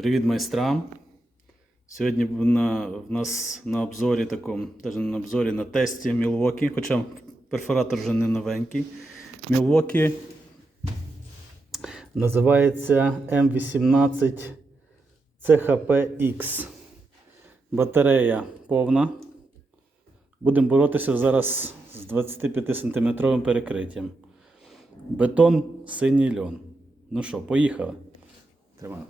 Привіт майстрам. Сьогодні на, в нас на обзорі такому, навіть на обзорі, на тесті Milwaukee, хоча перфоратор вже не новенький. Milwaukee називається M18 CHPX. Батарея повна. Будемо боротися зараз з 25 см перекриттям. Бетон синій льон. Ну що, поїхали. Тримаю.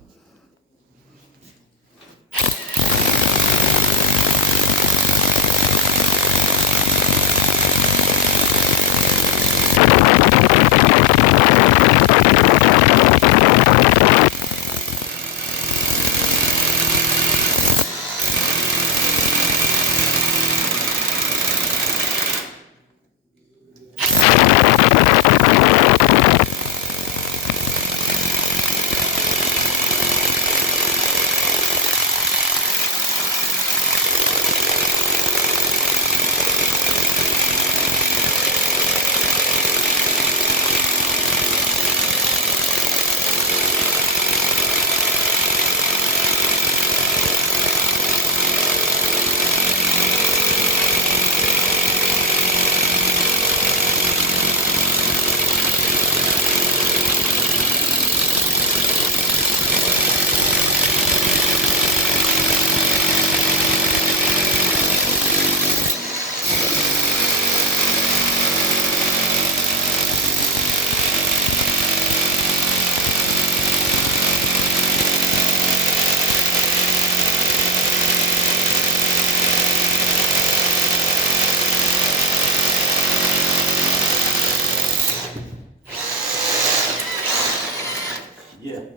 Є.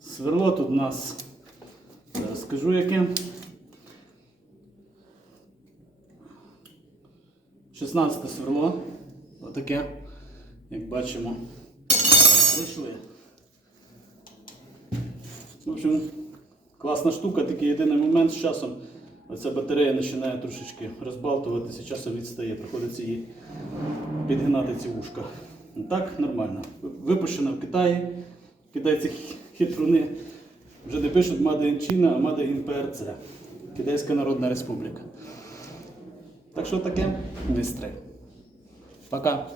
Сверло тут у нас. Зараз скажу яке. 16 сверло. Отаке, як бачимо. Вийшли. В общем, класна штука, такий єдиний момент з часом. Оця батарея починає трошечки розбалтуватися, часом відстає, приходиться її підгинати ці вушка. Так, нормально. Випущена в Китаї. Китайці хитруни вже не пишуть Мада Інчина, а Мада PRC. Китайська Народна Республіка. Так що таке, містри. Пока.